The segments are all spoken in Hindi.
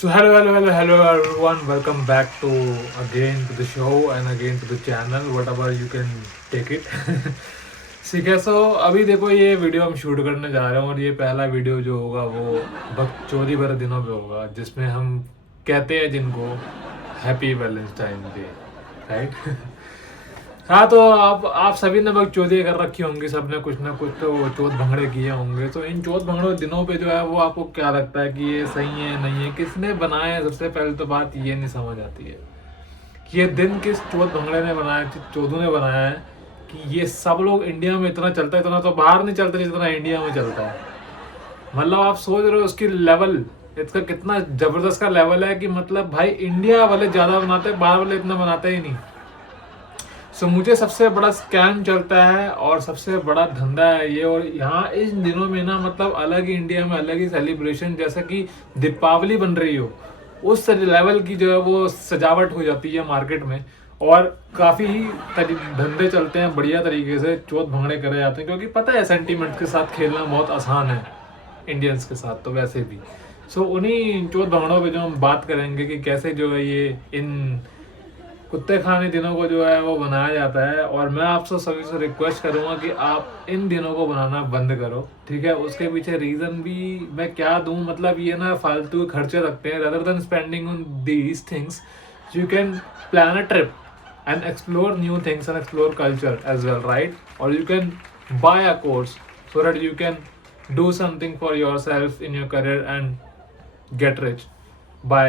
So hello everyone. Welcome back to again to the show and again to the channel. Whatever you can take it. ठीक है. सो अभी देखो ये वीडियो हम शूट करने जा रहे हैं और ये पहला वीडियो जो होगा वो बकचोदी भरे दिनों पे होगा जिसमें हम कहते हैं जिनको हैप्पी वैलेंटाइन डे, राइट. हाँ, तो आप सभी ने बकचोदी कर रखी होंगी, सब ने कुछ ना कुछ तो चौथ भंगड़े किए होंगे. तो इन चौथ भंगड़ों दिनों पे जो है वो आपको क्या लगता है कि ये सही है नहीं है, किसने बनाया है? सबसे पहले तो बात ये नहीं समझ आती है कि ये दिन किस चौथ भंगड़े ने बनाया, चौधू ने बनाया है कि ये सब लोग इंडिया में इतना चलता है. इतना तो बाहर नहीं चलता जितना इंडिया में चलता है. मतलब आप सोच रहे हो उसकी लेवल, इसका कितना जबरदस्त का लेवल है कि मतलब भाई इंडिया वाले ज्यादा बनाते हैं, बाहर वाले इतना बनाते ही नहीं. सो मुझे सबसे बड़ा स्कैम चलता है और सबसे बड़ा धंधा है ये. और यहाँ इस दिनों में ना मतलब अलग ही इंडिया में अलग ही सेलिब्रेशन, जैसा कि दीपावली बन रही हो उस लेवल की जो है वो सजावट हो जाती है मार्केट में. और काफ़ी ही धंधे चलते हैं बढ़िया तरीके से, चौथ भंगड़े करे जाते हैं क्योंकि पता है सेंटीमेंट के साथ खेलना बहुत आसान है इंडियंस के साथ तो वैसे भी. सो उन्हीं चौथ भंगड़ों पे जो हम बात करेंगे कि कैसे जो है ये इन कुत्ते खाने दिनों को जो है वो बनाया जाता है. और मैं आपसे सभी से रिक्वेस्ट करूंगा कि आप इन दिनों को बनाना बंद करो, ठीक है. उसके पीछे रीज़न भी मैं क्या दूं, मतलब ये ना फालतू खर्चे रखते हैं. Rather than spending on these things you can plan a trip and explore new things and explore culture as well, right? Or you can buy a course so that you can do something for yourself in your career and get rich by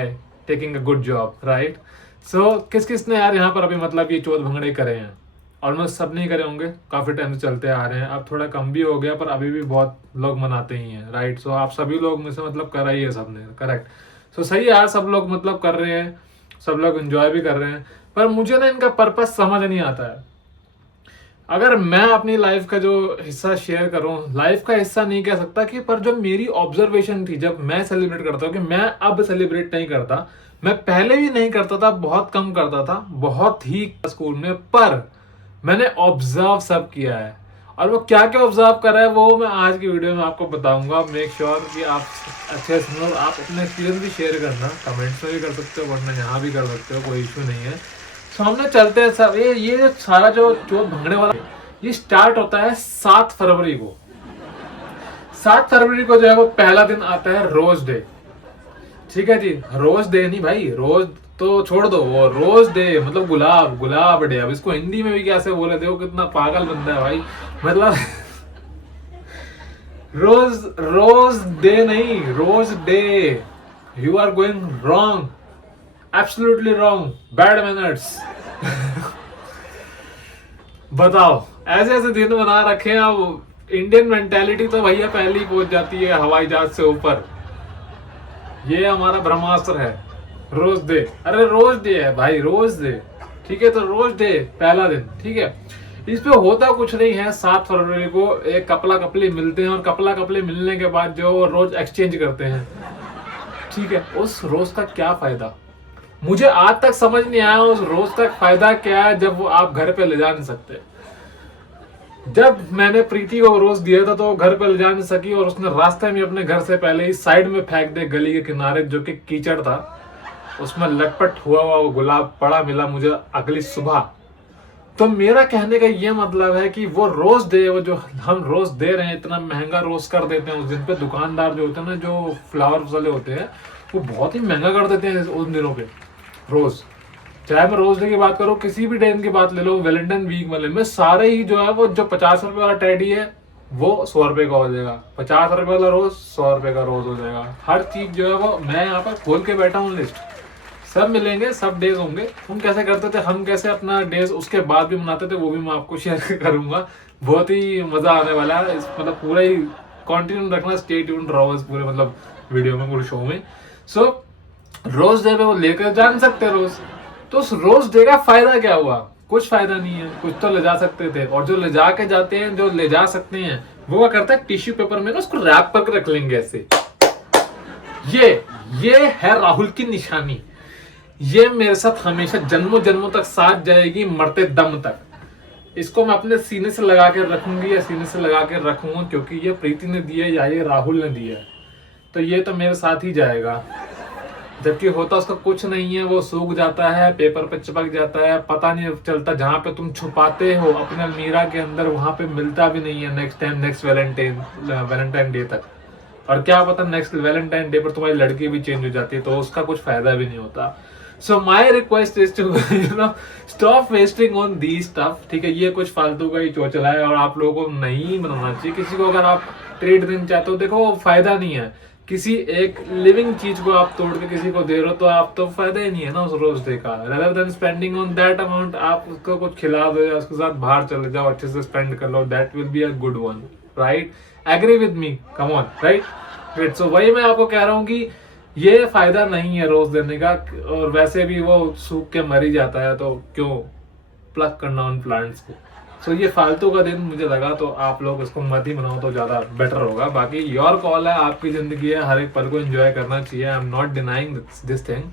taking a good job, right? So किस किस ने यार यहाँ पर अभी मतलब ये चौथ भंगड़े करे हैं? ऑलमोस्ट सब नहीं करे होंगे, काफ़ी टाइम से चलते आ रहे हैं. अब थोड़ा कम भी हो गया पर अभी भी बहुत लोग मनाते ही हैं, राइट. सो आप सभी लोग में से मतलब करा ही है सबने, करेक्ट. सो सही है यार, सब लोग मतलब कर रहे हैं, सब लोग एंजॉय भी कर रहे हैं. पर मुझे ना इनका पर्पस समझ नहीं आता है. अगर मैं अपनी लाइफ का जो हिस्सा शेयर करूं, लाइफ का हिस्सा नहीं कह सकता कि, पर जो मेरी ऑब्जर्वेशन थी जब मैं सेलिब्रेट करता हूं कि मैं अब सेलिब्रेट नहीं करता, मैं पहले भी नहीं करता था, बहुत कम करता था, बहुत ही स्कूल में. पर मैंने ऑब्जर्व सब किया है और वो क्या क्या ऑब्जर्व करा है वो मैं आज की वीडियो में आपको बताऊंगा. मेक श्योर कि आप अच्छे सुनो, आप अपने एक्सपीरियंस भी शेयर करना, कमेंट्स में भी कर सकते हो वरना यहाँ भी कर सकते हो, कोई इशू नहीं है. सामने चलते हैं सब. ये जो सारा जो चौथ भंगड़े वाला ये स्टार्ट होता है 7 फरवरी को. 7 फरवरी को जो है वो पहला दिन आता है रोज डे, ठीक है जी. रोज डे नहीं भाई, रोज तो छोड़ दो, वो रोज डे मतलब गुलाब डे. अब इसको हिंदी में भी कैसे बोले, देखो कितना पागल बंदा है भाई. मतलब रोज डे नहीं, rose day. You are going wrong, absolutely wrong, bad manners. बताओ, ऐसे ऐसे दिन बना रखे हैं. अब इंडियन मेंटेलिटी तो भैया पहले ही पहुंच जाती है हवाई जहाज से ऊपर. ये हमारा ब्रह्मास्त्र है रोज डे. अरे रोज डे है भाई, रोज डे, ठीक है. तो रोज डे पहला दिन, ठीक है. इस पे होता कुछ नहीं है. 7 फरवरी को एक कपला कपली मिलते हैं और कपला कपली मिलने के बाद जो रोज एक्सचेंज करते हैं, ठीक है. उस रोज का क्या फायदा, मुझे आज तक समझ नहीं आया. उस रोज का फायदा क्या है जब वो आप घर पे ले जा नहीं सकते. जब मैंने प्रीति को रोज दिया था तो वो घर पे ले जा नहीं सकी और उसने रास्ते में अपने घर से पहले ही साइड में फेंक दे, गली के किनारे, जो कि कीचड़ था, उसमें लटपट हुआ वो गुलाब पड़ा मिला मुझे अगली सुबह. तो मेरा कहने का ये मतलब है कि वो रोज डे, वो जो हम रोज दे रहे हैं, इतना महंगा रोज कर देते हैं उस दिन पे. दुकानदार जो होते हैं ना, जो फ्लावर वाले होते हैं, वो बहुत ही महंगा कर देते हैं उन दिनों पे रोज. चाहे मैं रोज डे की बात करूं, किसी भी डे की बात ले लो, वैलेंटाइन वीक वाले में सारे ही जो है वो जो 50 रुपए वाला टेडी है वो 100 रुपए का हो जाएगा, 50 रुपए वाला रोज 100 रुपए का रोज हो जाएगा. हर चीज जो है वो मैं यहाँ पर खोल के बैठा हूँ लिस्ट. सब मिलेंगे, सब डेज होंगे. हम कैसे करते थे, हम कैसे अपना डेज उसके बाद भी मनाते थे, वो भी मैं आपको शेयर करूंगा. बहुत ही मजा आने वाला है. मतलब पूरा ही कंटिन्यू रखना, स्टे ट्यून्ड रहो इस पूरे मतलब वीडियो में, पूरे शो में. सो रोज डे पे वो लेकर जा नहीं सकते रोज, तो उस रोज डे का फायदा क्या हुआ? कुछ फायदा नहीं है. कुछ तो ले जा सकते थे, और जो ले जा के जाते हैं, जो ले जा सकते हैं, वो क्या करता है, टिश्यू पेपर में ना उसको रैप करके रख लेंगे ऐसे. ये है राहुल की निशानी. ये मेरे साथ हमेशा जन्मों जन्मों तक साथ जाएगी, मरते दम तक. इसको मैं अपने सीने से लगा के रखूंगी या सीने से लगा के रखूंगा, क्योंकि ये प्रीति ने दिया या ये राहुल ने दिया है, तो ये तो मेरे साथ ही जाएगा. जबकि होता उसका कुछ नहीं है, वो सूख जाता है, पेपर पे चिपक जाता है, पता नहीं चलता, जहाँ पे तुम छुपाते हो अपने अलमीरा के अंदर वहां पे मिलता भी नहीं है next time, next Valentine day तक। और क्या पता नेक्स्ट वैलेंटाइन डे पर तुम्हारी लड़की भी चेंज हो जाती है, तो उसका कुछ फायदा भी नहीं होता। So my request is to stop wasting on the stuff, ठीक है। ये कुछ फालतू का ही चोचला है और आप लोगों को नहीं बनाना चाहिए। किसी को अगर आप ट्रीट देना चाहते हो, देखो फायदा नहीं है, किसी एक लिविंग चीज को आप तोड़ के किसी को दे रहे हो तो आप तो फायदा ही नहीं है ना उस रोज डे का। Rather than spending on that amount, आप उसको कुछ खिला दो या उसके साथ बाहर चले जाओ, अच्छे से स्पेंड कर लो, that will be a good one, right. Agree with me, come on, right. Great. So वही मैं आपको कह रहा हूँ कि ये फायदा नहीं है रोज देने का, और वैसे भी वो सूख के मर ही जाता है, तो क्यों प्लग करना उन प्लांट्स को। सो ये फालतू का दिन मुझे लगा, तो आप लोग इसको मत ही बनाओ तो ज्यादा बेटर होगा। बाकी योर कॉल है, आपकी जिंदगी है, हर एक पल को एंजॉय करना चाहिए, I am not denying this thing.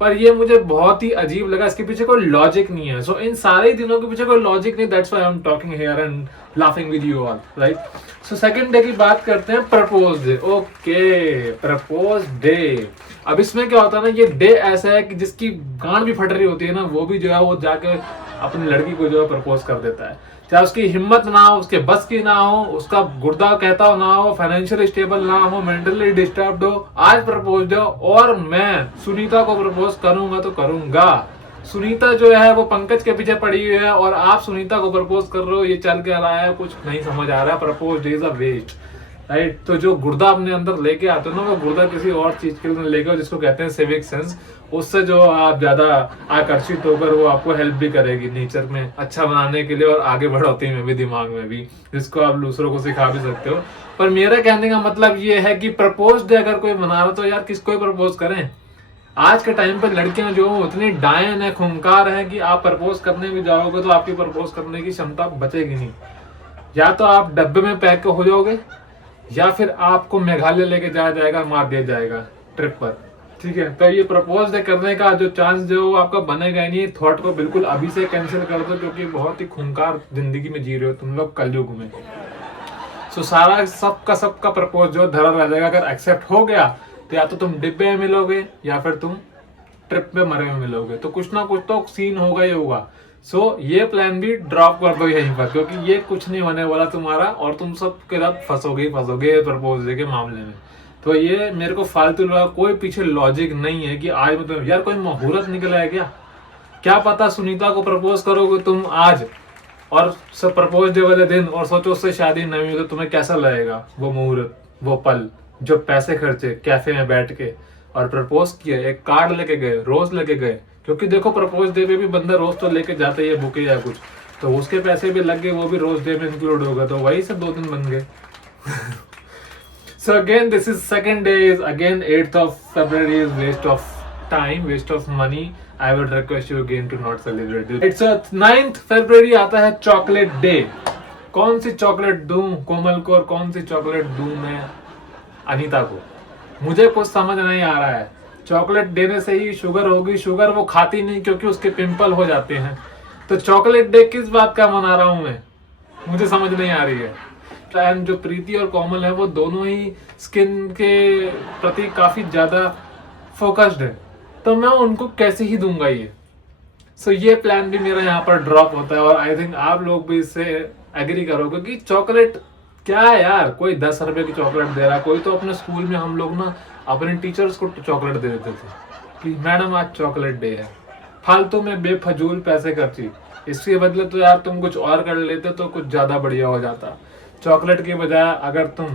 पर ये मुझे बहुत ही अजीब लगा, इसके पीछे कोई लॉजिक नहीं है। सो इन सारे दिनों के पीछे कोई लॉजिक नहीं, that's why I am talking here and laughing with you all, right. So second day की बात करते हैं, propose day. Okay, propose day. अब इसमें क्या होता है ना, ये डे ऐसा है कि जिसकी गांड भी फट रही होती है ना, वो भी जो है वो जाके अपनी लड़की को जो है प्रपोज कर देता है। चाहे उसकी हिम्मत ना हो, उसके बस की ना हो, उसका गुर्दा कहता हो ना हो, फाइनेंशियल स्टेबल ना हो, मेंटली डिस्टर्ब्ड हो, आज प्रपोज दो। और मैं सुनीता को प्रपोज करूंगा तो करूंगा। सुनीता जो है वो पंकज के पीछे पड़ी हुई है और आप सुनीता को प्रपोज कर रहे हो, ये चल के आ रहा है, कुछ नहीं समझ आ रहा है। Propose is a waste, right. तो जो गुर्दा अपने अंदर लेके आते हो ना, वो गुर्दा किसी और चीज के लिए लेके, जिसको कहते हैं सिविक सेंस, उससे जो आप ज्यादा आकर्षित होकर वो आपको हेल्प भी करेगी नेचर में अच्छा बनाने के लिए और आगे बढ़ोतरी में भी, दिमाग में भी, जिसको आप दूसरों को सिखा भी सकते हो। पर मेरा कहने का मतलब ये है कि प्रपोज डे अगर कोई मना रहा तो यार किसको प्रपोज करें। आज के टाइम पर लड़कियां जो उतनी डायन है, खूंखार है कि आप प्रपोज करने भी जाओगे तो आपकी प्रपोज करने की क्षमता बचेगी नहीं। या तो आप डब्बे में पैक हो जाओगे, या फिर आपको मेघालय लेके जाया जाएगा, मार दिया जाएगा ट्रिप पर, ठीक है। तो ये प्रपोज करने का जो चांस जो आपका बनेगा ही नहीं। थॉट को बिल्कुल अभी से कैंसिल कर दो, क्योंकि बहुत ही खूंखार जिंदगी में जी रहे हो तुम लोग कलयुग में। सो सारा सबका प्रपोज जो धरा रह जाएगा। अगर एक्सेप्ट हो गया तो या तो तुम डिब्बे में मिलोगे या फिर तुम ट्रिप पे मरे में मिलोगे, तो कुछ ना कुछ तो सीन होगा ही होगा। सो ये प्लान भी ड्रॉप कर दो यहीं पर, क्योंकि ये कुछ नहीं होने वाला तुम्हारा, और तुम सब के साथ फंसोगे प्रपोज के मामले में। तो ये मेरे को फालतू लगा, कोई पीछे लॉजिक नहीं है कि आज मतलब यार कोई मुहूर्त निकला है क्या पता सुनीता को प्रपोज करोगे तुम आज और सब प्रपोज डे वाले दिन, और सोचो उससे शादी नहीं हुई तो तुम्हें कैसा लगेगा वो मुहूर्त, वो पल, जो पैसे खर्चे कैफे में बैठ के और प्रपोज किया, एक कार्ड लेके गए, रोज लेके गए। क्योंकि देखो प्रपोज डे पे भी बंदा रोज तो लेके जाता है बुके या कुछ, तो उसके पैसे भी लग गए, वो भी रोज डे में इंक्लूड होगा, तो वही सब 2 दिन बन गए। So again, this is second day is again 8th of February is waste of time, waste of money. I would request you again to not celebrate it. It's a 9th February आता है चॉकलेट डे। कौन सी चॉकलेट दूं कोमल को और कौन सी चॉकलेट दूं मैं अनीता को, मुझे कुछ समझ नहीं आ रहा है। चॉकलेट देने से ही शुगर होगी, शुगर वो खाती नहीं क्योंकि उसके पिंपल हो जाते हैं। तो चॉकलेट डे किस बात का मना रहा हूं मैं, मुझे समझ नहीं आ रही है। एंड जो प्रीति और कोमल है वो दोनों ही स्किन के प्रति काफी ज्यादा फोकस्ड है, तो मैं उनको कैसे ही दूंगा ये। सो ये प्लान भी मेरा यहाँ पर ड्रॉप होता है, और आई थिंक आप लोग भी इससे एग्री करोगे कि चॉकलेट क्या है यार, कोई 10 रुपए की चॉकलेट दे रहा है। कोई तो अपने स्कूल में हम लोग ना अपने टीचर्स को चॉकलेट दे देते थे कि मैडम आज चॉकलेट डे है। फालतू में बेफजूल पैसे खर्ची, इसके बदले तो यार तुम कुछ और कर लेते तो कुछ ज्यादा बढ़िया हो जाता। चॉकलेट के बजाय अगर तुम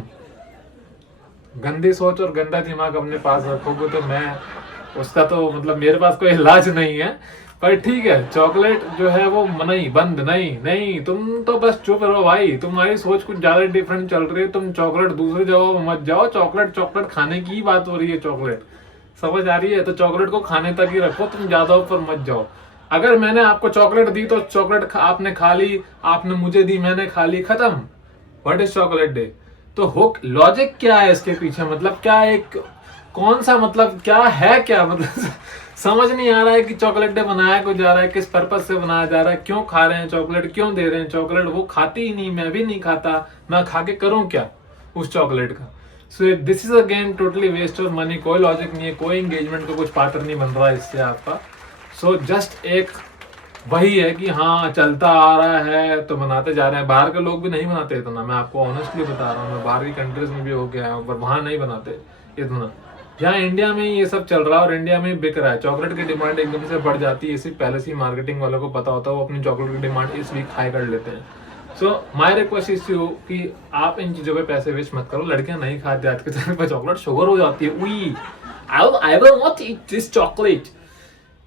गंदी सोच और गंदा दिमाग अपने पास रखोगे तो मैं उसका तो मतलब मेरे पास कोई इलाज नहीं है। पर ठीक है, चॉकलेट जो है वो मनाई बंद नहीं, तुम तो बस चुप रहो भाई, तुम्हारी सोच कुछ ज्यादा डिफरेंट चल रही है। तुम चॉकलेट दूसरी जगह मत जाओ, चॉकलेट खाने की बात हो रही है। चॉकलेट समझ आ रही है तो चॉकलेट को खाने तक ही रखो, तुम ज्यादा ऊपर मत जाओ। अगर मैंने आपको चॉकलेट दी तो चॉकलेट आपने खा ली, आपने मुझे दी, मैंने खा ली, खत्म। What is chocolate day? तो हुक लॉजिक क्या है इसके पीछे, मतलब क्या एक कौन सा मतलब क्या है, क्या मतलब समझ नहीं आ रहा है कि चॉकलेट डे बनाया क्यों जा रहा है, किस पर्पज से बनाया जा रहा है, क्यों खा रहे हैं चॉकलेट, क्यों दे रहे हैं चॉकलेट। वो खाती ही नहीं, मैं भी नहीं खाता, मैं खा के करूं क्या उस चॉकलेट का। So this is again totally waste of money, कोई लॉजिक नहीं है, कोई एंगेजमेंट का कुछ पार्टनर नहीं बन रहा है इससे आपका। सो जस्ट एक वही है कि हाँ चलता आ रहा है तो बनाते जा रहे हैं। बाहर के लोग भी नहीं बनाते इतना, मैं आपको ऑनेस्टली बता रहा हूँ, मैं बाहर की कंट्रीज में भी हो गया हूँ पर वहाँ नहीं बनाते इतना। यहाँ इंडिया में ही ये सब चल रहा है और इंडिया में ही बिक रहा है। चॉकलेट की डिमांड एकदम से बढ़ जाती है, इसी पहले से ही मार्केटिंग वालों को पता होता है, वो अपनी चॉकलेट की डिमांड इस वीक हाई कर लेते हैं। So my request is you कि आप इन चीजों पे पैसे वेस्ट मत करो। लड़कियां नहीं खाती आज के टाइम पे चॉकलेट, शुगर हो जाती है। उई I will not eat this chocolate.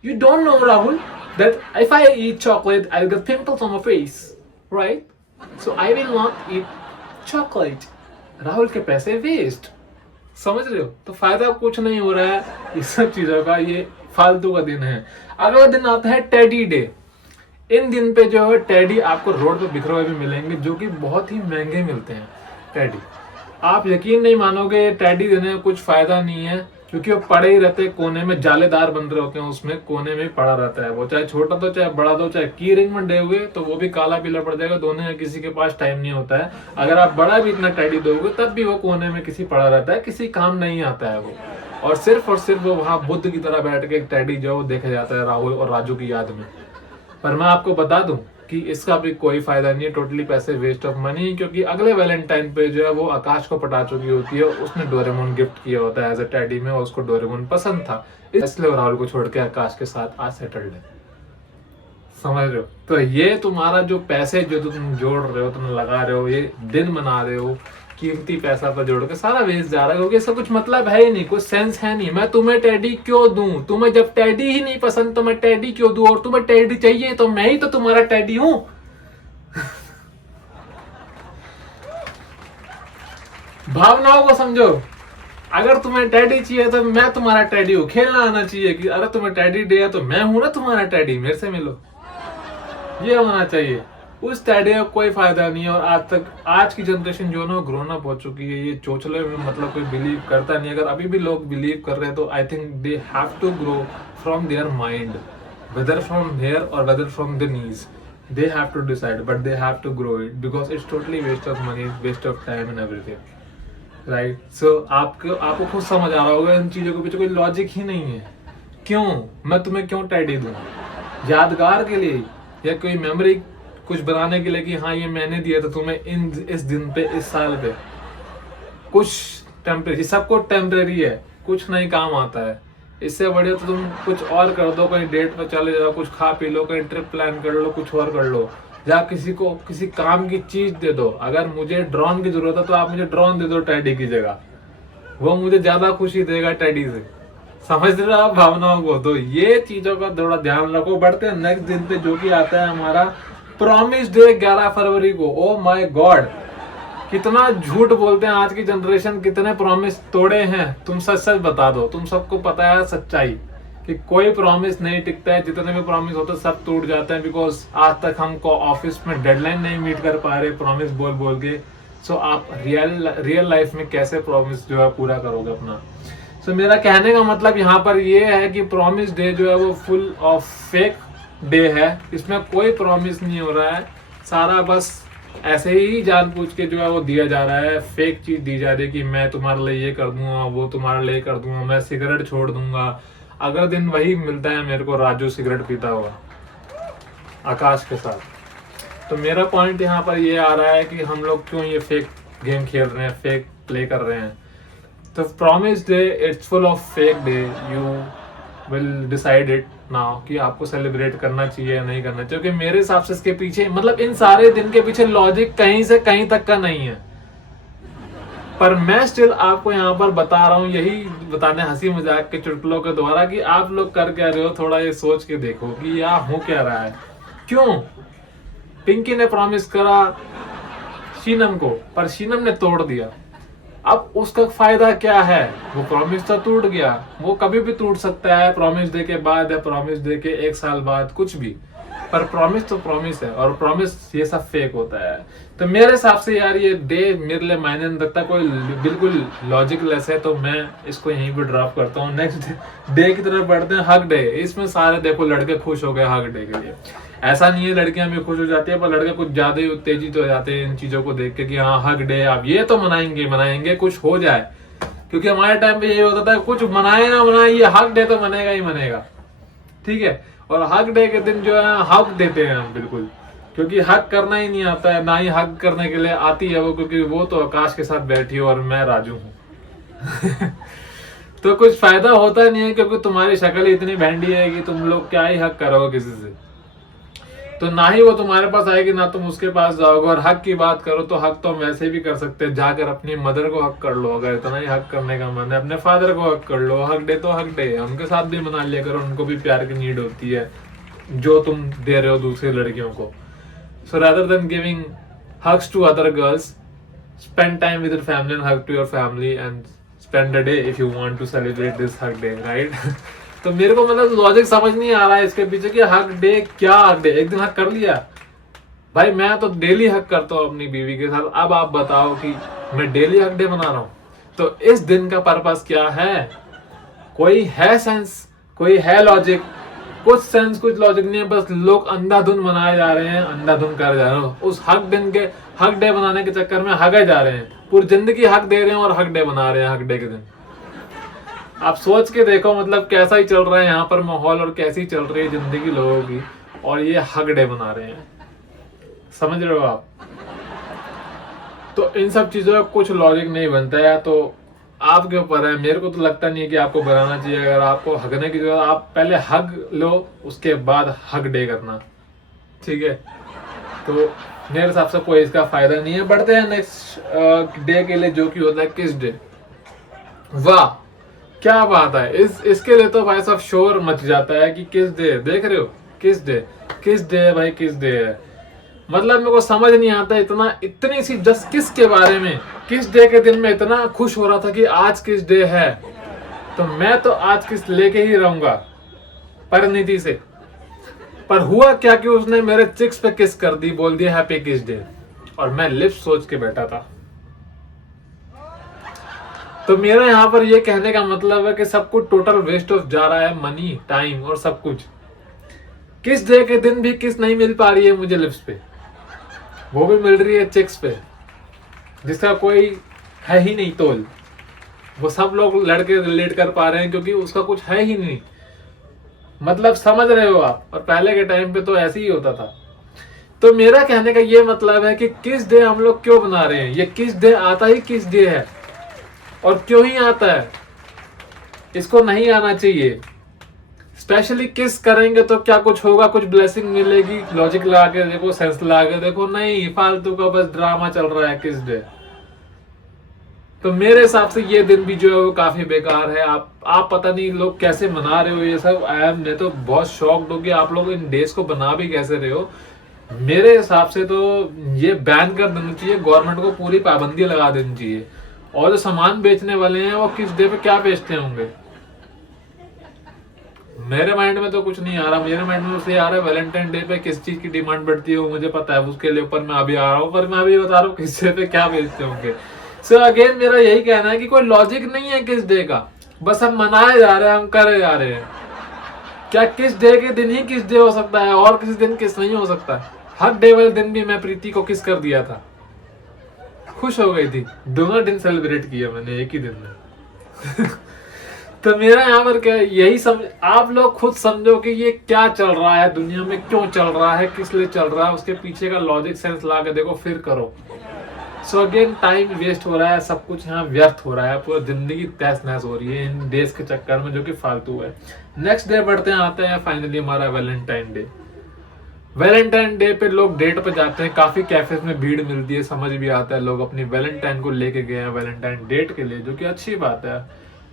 You don't know, Rahul, that if I eat chocolate, I'll get pimples on my face, right? So I will not eat chocolate. Rahul के पैसे वेस्ट, समझ रहे हो? तो फायदा कुछ नहीं हो रहा है इस सब चीजों का, ये फालतू का दिन है। अगला दिन आता है टेडी डे। इन दिन पे जो है टेडी आपको रोड पे बिखरे हुए भी मिलेंगे, जो कि बहुत ही महंगे मिलते हैं टेडी। आप यकीन नहीं मानोगे, टेडी देने में कुछ फायदा नहीं है, क्योंकि वो पड़े ही रहते हैं कोने में, जालेदार बन रहे होते हैं उसमें, कोने में पड़ा रहता है वो, चाहे छोटा दो चाहे बड़ा दो, चाहे की रिंग में डे हुए तो वो भी काला पीला पड़ जाएगा, दोनों में किसी के पास टाइम नहीं होता है। अगर आप बड़ा भी इतना टेडी दोगे तब भी वो कोने में किसी पड़ा रहता है, किसी काम नहीं आता है वो। और सिर्फ वो वहाँ बुद्ध की तरह बैठ के एक टेडी जो देखा जाता है राहुल और राजू की याद में। पर मैं आपको बता दूं कि इसका भी कोई फायदा नहीं है, टोटली पैसे वेस्ट ऑफ मनी, क्योंकि अगले वैलेंटाइन पे जो है वो आकाश को पटा चुकी होती है, उसने डोरेमोन गिफ्ट किया होता है एज अ टेडी में, और उसको डोरेमोन पसंद था, इसलिए राहुल को छोड़ के आकाश के साथ आज सेटल्ड है। समझ रहे हो? तो ये तुम्हारा जो पैसे जो तुम जोड़ रहे हो, तुम लगा रहे हो, ये दिन बना रहे हो, कीमती पैसा पर जोड़ के सारा वेस्ट जा रहा है, क्योंकि इसका कुछ मतलब है ही नहीं, कुछ सेंस है नहीं। मैं तुम्हें टेडी क्यों दूं? तुम्हें जब टेडी ही नहीं पसंद तो मैं टेडी क्यों दूं? और तुम्हें टेडी चाहिए तो मैं ही तो तुम्हारा टेडी हूं। भावनाओं को समझो। अगर तुम्हें टेडी चाहिए तो मैं तुम्हारा टेडी हूं। खेलना आना चाहिए कि अरे तुम्हें टेडी दे तो मैं हूं ना तुम्हारा टेडी, मेरे से मिलो, ये होना चाहिए। उस टेडी का कोई फायदा नहीं है। और आज की जनरेशन जो ना ग्रोन अप हो चुकी है, ये चोचले में मतलब कोई बिलीव करता नहीं। अगर अभी भी लोग बिलीव कर रहे हैं तो I think they have to grow from their mind, whether from here और whether from the knees, they have to decide, but they have to grow it because it's totally waste of money, waste of time and everything, right? So आपको खुद समझ आ रहा होगा इन चीजों के पीछे कोई लॉजिक ही नहीं है। क्यों मैं तुम्हें क्यों टेडी दूं? यादगार के लिए या कोई मेमोरी कुछ बनाने के लिए कि हाँ ये मैंने दिया था तुम्हें इस दिन पे, इस साल पे। कुछ टेम्परेरी, सबको टेम्परेरी है, कुछ नहीं काम आता है। इससे बढ़िया तो तुम कुछ और कर दो, कहीं डेट पे चले जाओ, कुछ खा पी लो, कहीं ट्रिप प्लान कर लो, कुछ और कर लो, या किसी को किसी काम की चीज दे दो। अगर मुझे ड्रोन की जरूरत है तो आप मुझे ड्रोन दे दो टेडी की जगह, वो मुझे ज्यादा खुशी देगा टेडी से। समझ रहे हो आप भावनाओं को? तो ये चीजों का थोड़ा ध्यान रखो। बढ़ते हैं नेक्स्ट दिन पे, जो कि आता है हमारा प्रॉमिस डे 11 फरवरी को। ओ माय गॉड, कितना झूठ बोलते हैं आज की जनरेशन, कितने प्रॉमिस तोड़े हैं। तुम सच सच बता दो, तुम सबको पता है सच्चाई कि कोई प्रॉमिस नहीं टिकता है। जितने भी प्रॉमिस होते हैं सब टूट जाते हैं, बिकॉज आज तक हमको ऑफिस में डेडलाइन नहीं मीट कर पा रहे प्रॉमिस बोल बोल के। सो आप रियल लाइफ में कैसे प्रॉमिस जो है पूरा करोगे अपना? सो मेरा कहने का मतलब यहाँ पर ये है कि प्रॉमिस डे जो है वो फुल ऑफ फेक डे है। इसमें कोई प्रॉमिस नहीं हो रहा है, सारा बस ऐसे ही जानबूझ के जो है वो दिया जा रहा है। फेक चीज दी जा रही है कि मैं तुम्हारे लिए ये कर दूंगा, वो तुम्हारे लिए कर दूंगा, मैं सिगरेट छोड़ दूंगा। अगले दिन वही मिलता है मेरे को, राजू सिगरेट पीता हुआ आकाश के साथ। तो मेरा पॉइंट यहाँ पर ये आ रहा है कि हम लोग क्यों ये फेक गेम खेल रहे हैं, फेक प्ले कर रहे हैं। तो promise day it's full of fake day. You will decide it now कि आपको सेलिब्रेट करना चाहिए या नहीं करना चाहिए। क्योंकि मेरे हिसाब से इसके पीछे मतलब इन सारे दिन के पीछे लॉजिक कहीं से कहीं तक का नहीं है। पर मैं स्टिल आपको यहाँ पर बता रहा हूँ, यही बताने हंसी मजाक के चुटकुलों के द्वारा कि आप लोग कर क्या रहे हो, थोड़ा ये सोच के देखो कि यार हो क्या रहा है। क्यों पिंकी ने प्रॉमिस करा शीनम को, पर शीनम ने तोड़ दिया। अब उसका फायदा क्या है? वो प्रॉमिस तो टूट गया, वो कभी भी टूट सकता है, प्रॉमिस डे के बाद या प्रॉमिस डे के 1 साल बाद, कुछ भी। पर प्रॉमिस तो प्रॉमिस है, और प्रॉमिस ये सब फेक होता है। तो मेरे हिसाब से यार ये डे मेरे लिए मायने नहीं रखता, कोई बिल्कुल लॉजिकलेस है, तो मैं इसको यहीं पे ड्रॉप करता हूँ। नेक्स्ट डे की तरफ बढ़ते हैं, हग डे। इसमें सारे देखो लड़के खुश हो गए हग डे के लिए। ऐसा नहीं है लड़कियां भी खुश हो जाती है, पर लड़के कुछ ज्यादा ही उत्तेजित हो जाते हैं इन चीजों को देख के कि हाँ हग डे, अब ये तो मनाएंगे कुछ हो जाए। क्योंकि हमारे टाइम पे यही होता था, कुछ मनाए ना मनाए, ये हक डे तो मनेगा ही मनेगा, ठीक है। और हक डे के दिन जो है हक देते हैं हम बिल्कुल, क्योंकि हक करना ही नहीं आता है, ना ही हक करने के लिए आती है वो, क्योंकि वो तो आकाश के साथ बैठी है और मैं राजू हूँ। तो कुछ फायदा होता नहीं है, क्योंकि तुम्हारी शक्ल इतनी भेंडी है कि तुम लोग क्या ही हक करोगे किसी से। तो ना ही वो तुम्हारे पास आएगी, ना तुम उसके पास जाओगे। और हक की बात करो तो हक तो हम वैसे भी कर सकते हैं, जाकर अपनी मदर को हक कर लो, अगर इतना ही हक करने का मन है। अपने फादर को हक कर लो, हक डे तो हक डे, उनके साथ भी मना लिया करो, उनको भी प्यार की नीड होती है जो तुम दे रहे हो दूसरी लड़कियों को। So rather than giving hugs to other girls, spend time with your family and hug to your family and spend the day if you want to celebrate this hug day, right. तो मेरे को मतलब लॉजिक समझ नहीं आ रहा है इसके पीछे कि हक डे क्या, हक डे एक दिन हक कर लिया भाई, मैं तो डेली हक करता हूँ अपनी बीवी के साथ। अब आप बताओ कि मैं डेली हक डे मना रहा हूँ, तो इस दिन का पर्पस क्या है? कोई है सेंस, कोई है लॉजिक? कुछ सेंस कुछ लॉजिक नहीं है, बस लोग अंधाधुन मनाए जा रहे हैं, अंधाधुन कर जा रहे हैं। उस हक दिन के हक डे बनाने के चक्कर में हगे जा रहे हैं, पूरी जिंदगी हक दे रहे हैं और हक डे बना रहे हैं हक डे के दिन। आप सोच के देखो मतलब कैसा ही चल रहा है यहाँ पर माहौल, और कैसी चल रही है जिंदगी लोगों की, और ये हक डे बना रहे हैं, समझ रहे हो आप? तो इन सब चीजों का कुछ लॉजिक नहीं बनता है। तो आपके ऊपर है, मेरे को तो लगता नहीं है कि आपको बनाना चाहिए। अगर आपको हगने की जरूरत, आप पहले हग लो, उसके बाद हग डे करना, ठीक है। तो मेरे हिसाब से कोई इसका फायदा नहीं है। बढ़ते हैं नेक्स्ट डे के लिए, जो कि होता है किस डे। वाह क्या बात है, इसके लिए तो भाई साहब शोर मच जाता है कि किस डे, देख रहे हो किस डे, किस डे है भाई, किस डे है। मतलब मेरे को समझ नहीं आता इतनी सी जस्ट किस के बारे में, किस डे के दिन में इतना खुश हो रहा था कि आज किस डे है, तो मैं तो आज किस लेके ही रहूंगा परिणीति से। पर हुआ क्या कि उसने मेरे चिक्स पे किस कर दी, बोल दिया हैप्पी किस डे, और मैं लिप्स सोच के बैठा था। तो मेरा यहाँ पर ये कहने का मतलब है कि सब कुछ टोटल वेस्ट ऑफ जा रहा है, मनी, टाइम और सब कुछ। किस डे के दिन भी किस नहीं मिल पा रही है मुझे लिप्स पे, वो भी मिल रही है चिक्स पे, जिसका कोई है ही नहीं तोल। वो सब लोग लड़के रिलेट कर पा रहे हैं क्योंकि उसका कुछ है ही नहीं। मतलब समझ रहे हो आप? और पहले के टाइम पे तो ऐसे ही होता था। तो मेरा कहने का ये मतलब है कि किस डे हम लोग क्यों बना रहे हैं, ये किस डे आता ही किस डे है, और क्यों ही आता है, इसको नहीं आना चाहिए। स्पेशली किस करेंगे तो क्या कुछ होगा, कुछ ब्लेसिंग मिलेगी, लॉजिक लगा के देखो, सेंस लगा के देखो, नहीं, फालतू का बस ड्रामा चल रहा है किस डे। तो मेरे हिसाब से ये दिन भी जो है वो काफी बेकार है। आप पता नहीं लोग कैसे मना रहे हो ये सब। मैं तो बहुत शॉक्ड हूँ कि आप लोग इन डेज को बना भी कैसे रहे हो। मेरे हिसाब से तो ये बैन कर देना चाहिए, गवर्नमेंट को पूरी पाबंदी लगा देनी चाहिए। और जो सामान बेचने वाले हैं वो किस डे पे क्या बेचते होंगे, मेरे माइंड में तो कुछ नहीं आ रहा। मेरे माइंड में उससे आ रहा है वैलेंटाइन डे पे किस चीज की डिमांड बढ़ती है मुझे पता है, उसके लिए ऊपर मैं अभी आ रहा हूँ, पर मैं अभी बता रहा हूँ किस डे पे क्या बेचते होंगे। सो अगेन मेरा यही कहना है कि कोई लॉजिक नहीं है किस डे का, बस हम मनाए जा रहे हैं, हम करे जा रहे हैं। क्या किस डे के दिन ही किस डे हो सकता है और किसी दिन किस नहीं हो सकता है? हर डे वाले दिन भी मैं प्रीति को किस कर दिया था, खुश हो गई थी, दोनों दिन सेलिब्रेट किया मैंने एक ही दिन में। तो मेरा यहाँ पर क्या यही समझ, आप लोग खुद समझो कि ये क्या चल रहा है दुनिया में, क्यों चल रहा है, किस लिए चल रहा है, उसके पीछे का लॉजिक सेंस ला के देखो, फिर करो। सो अगेन टाइम वेस्ट हो रहा है, सब कुछ यहाँ व्यर्थ हो रहा है, पूरी जिंदगी तहस नहस हो रही है इन डेज के चक्कर में, जो कि फालतू है। नेक्स्ट डे बढ़ते हैं, आते हैं फाइनली हमारा वैलेंटाइन डे। वैलेंटाइन डे पे लोग डेट पे जाते हैं, काफी कैफेज में भीड़ मिलती है, समझ भी आता है लोग अपनी वैलेंटाइन को लेके गए हैं वैलेंटाइन डेट के लिए, जो कि अच्छी बात है।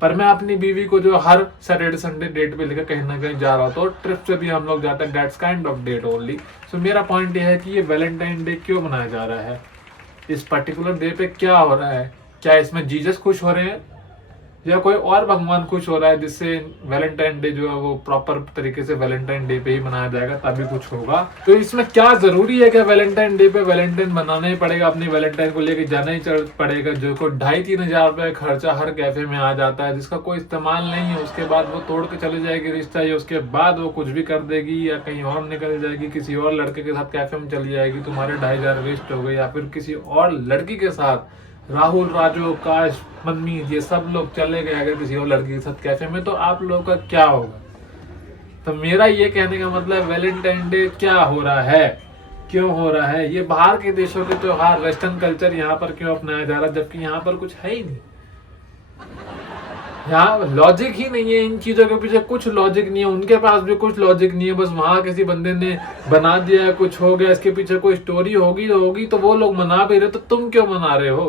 पर मैं अपनी बीवी को जो हर सैटरडे संडे डेट पे लेकर कहीं ना कहीं जा रहा था, और ट्रिप पे भी हम लोग जाते हैं, that's kind of date only. So मेरा पॉइंट ये है कि ये वैलेंटाइन डे क्यों मनाया जा रहा है, इस पर्टिकुलर डे पे क्या हो रहा है, क्या इसमें जीसस खुश हो रहे हैं, या कोई और भगवान खुश हो रहा है जिससे वैलेंटाइन डे जो है वो प्रॉपर तरीके से वैलेंटाइन डे पे ही मनाया जाएगा तभी कुछ होगा। तो इसमें क्या जरूरी है कि वैलेंटाइन डे पे वैलेंटाइन मनाना ही पड़ेगा, अपनी वैलेंटाइन को लेके जाना ही पड़ेगा, जो को 2,500-3,000 रुपए खर्चा हर कैफे में आ जाता है, जिसका कोई इस्तेमाल नहीं है, उसके बाद वो तोड़ के चले जाएगी रिश्ता, या उसके बाद वो कुछ भी कर देगी या कहीं और निकल जाएगी, किसी और लड़के के साथ कैफे में चली जाएगी, तुम्हारे 2,500 वेस्ट हो गए, या फिर किसी और लड़की के साथ राहुल, राजू, काश, मनमीत ये सब लोग चले गए अगर किसी और लड़की के साथ कैफे में, तो आप लोगों का क्या होगा। तो मेरा ये कहने का मतलब वैलेंटाइन डे क्या हो रहा है, क्यों हो रहा है, ये बाहर के देशों के त्योहार, वेस्टर्न कल्चर यहाँ पर क्यों अपनाया जा रहा है, जबकि यहाँ पर कुछ है ही नहीं। यहाँ लॉजिक ही नहीं है, इन चीजों के पीछे कुछ लॉजिक नहीं है, उनके पास भी कुछ लॉजिक नहीं है, बस वहां किसी बंदे ने बना दिया, कुछ हो गया, इसके पीछे कोई स्टोरी होगी तो वो लोग मना भी रहे, तो तुम क्यों मना रहे हो।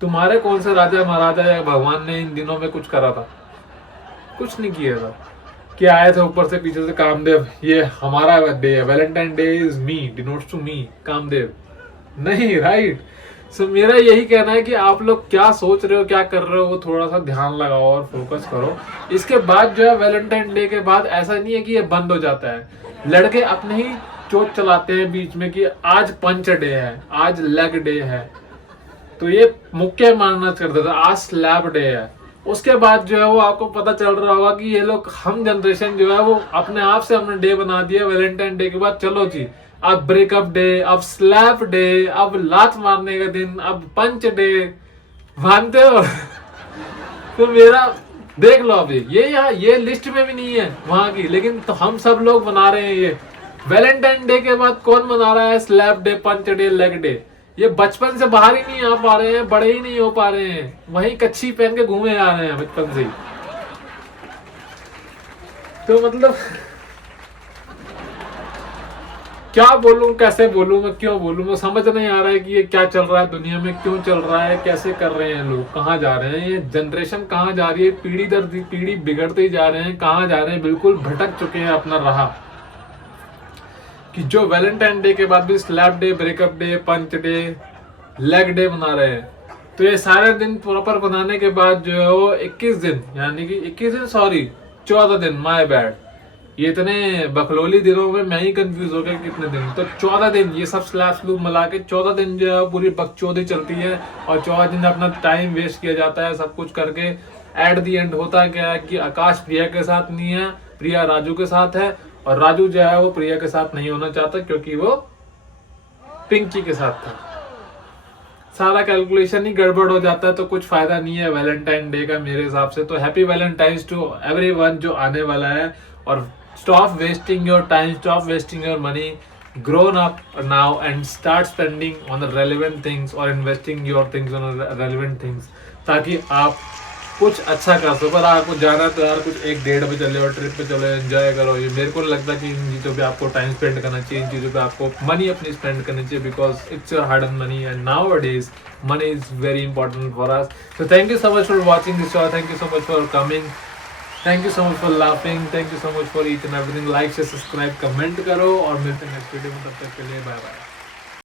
तुम्हारे कौन से राजा महाराजा या भगवान ने इन दिनों में कुछ करा था, कुछ नहीं किया था, क्या आए थे ऊपर से पीछे से कामदेव ये हमारा डे है, Valentine day is me, denotes to me Kamdev, नहीं, राइट। सो मेरा यही कहना है कि आप लोग क्या सोच रहे हो, क्या कर रहे हो, वो थोड़ा सा ध्यान लगाओ और फोकस करो। इसके बाद जो है वैलेंटाइन डे के बाद ऐसा नहीं है कि ये बंद हो जाता है, लड़के अपने ही चोट चलाते हैं बीच में कि आज पंच डे है, आज लेग डे है, तो ये मुक्के मारना करते थे, आज स्लैब डे है। उसके बाद जो है वो आपको पता चल रहा होगा कि ये लोग, हम जनरेशन जो है वो अपने आप से हमने डे बना दिया वैलेंटाइन डे के बाद, चलो जी अब ब्रेकअप डे, अब स्लैप डे, अब लात मारने का दिन, अब पंच डे, मानते हो। तो मेरा देख लो अभी ये लिस्ट में भी नहीं है वहां की, लेकिन तो हम सब लोग बना रहे हैं ये वैलेंटाइन डे के बाद। कौन मना रहा है स्लैप डे, पंच डे, लेग डे। ये बचपन से बाहर ही नहीं आ पा रहे हैं, बड़े ही नहीं हो पा रहे हैं, वहीं कच्छी पहन के घूमे आ रहे हैं बचपन से ही। तो मतलब क्या बोलूं, कैसे बोलूं, मैं क्यों बोलूं, मैं समझ नहीं आ रहा है कि ये क्या चल रहा है दुनिया में, क्यों चल रहा है, कैसे कर रहे हैं लोग, कहाँ जा रहे हैं, ये जनरेशन कहाँ जा रही है, पीढ़ी दर पीढ़ी बिगड़ते ही जा रहे हैं, कहाँ जा रहे हैं, बिल्कुल भटक चुके हैं अपना राह। कि जो वैलेंटाइन डे के बाद भी स्लैप डे, ब्रेकअप डे, पंच डे, लेग डे बना रहे हैं, तो ये सारे दिन प्रॉपर बनाने के बाद जो है वो 21 दिन, यानी कि 21 दिन, सॉरी 14 दिन, माय बैड, ये इतने बकलोली दिनों में मैं ही कंफ्यूज हो गया कितने दिन, तो 14 दिन ये सब स्लैप स्लूप मिला के 14 दिन जो है पूरी बकचोदी चलती है, और 14 दिन अपना टाइम वेस्ट किया जाता है सब कुछ करके। एट दी एंड होता क्या है कि आकाश प्रिया के साथ नहीं है, प्रिया राजू के साथ है, और राजू जो है वो प्रिया के साथ नहीं होना चाहता क्योंकि वो पिंकी के साथ था। सारा कैलकुलेशन ही गड़बड़ हो जाता है, तो कुछ फायदा नहीं है वैलेंटाइन डे का मेरे हिसाब से। तो हैप्पी वैलेंटाइंस टू एवरीवन जो आने वाला है, और stop wasting your time, stop wasting your money, grown up now and start spending on the relevant things or investing your things on relevant things, ताकि आप कुछ अच्छा कर सको। पर आपको जाना तो यार कुछ 1-1.5 बजे चले और ट्रिप पे चलो, एंजॉय करो। ये मेरे को लगता है कि इन चीज़ों पे आपको टाइम स्पेंड करना चाहिए, इन चीज़ों पे आपको मनी अपनी स्पेंड करनी चाहिए, because it's your hard earn money and nowadays money is very important for us. तो thank you so much for watching this show, thank you so much for coming, thank you so much for laughing, thank you so much for each and everything. Like से सब्सक्राइब कमेंट करो और मिलते हैं नेक्स्ट वीडियो में, तब तक के लिए बाय बाय।